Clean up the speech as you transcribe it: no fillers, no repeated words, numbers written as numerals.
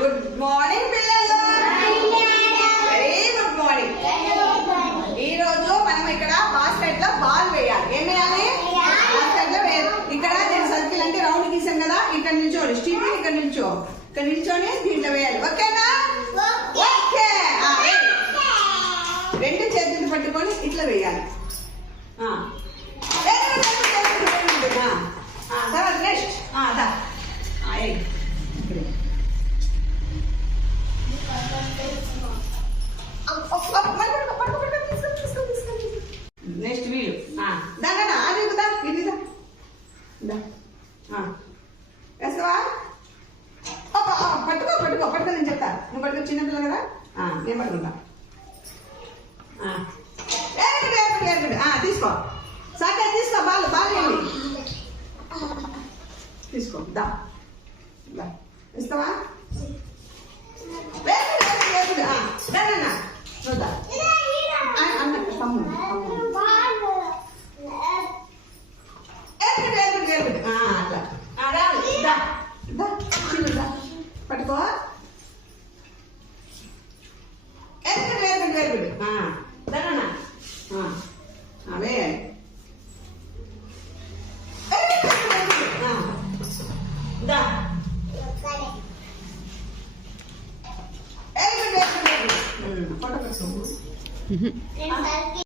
Good morning పిల్లలు. Very good morning. ఈ రోజు మనం ఇక్కడ బాస్కెట్ లో బాల్ వేయాలి. ఏం వేయాలి? బాస్కెట్ లో వేయాలి. ఇక్కడ నేను సర్కిల్ అంటే రౌండ్ గీసాను కదా, ఇక్కడ నిల్చోండి. స్టీఫెన్ ఇక్కడ నిల్చో. ఇక్కడ నిల్చొని దీంట్లో వేయాలి. ఓకేనా? ఓకే. రెండు చేతులు పట్టుకొని ఇట్లా వేయాలి. తర్వాత నెక్స్ట్ నెక్స్ట్ వీలు దానా అది కదా ఇదిదా వేస్తావా? పట్టుకో పట్టుకో పట్టుకో, నేను చెప్తా. నువ్వు పట్టుకో, చిన్నపిల్ల కదా, నేను పట్టుకుంటా. తీసుకో సాకే, తీసుకో. బాలు బాగా తీసుకో. దా ఇస్తావా? చూద్దా అన్న తమ్ముడు అట్లా పట్టుకో. దానా అవే దా ఫోటో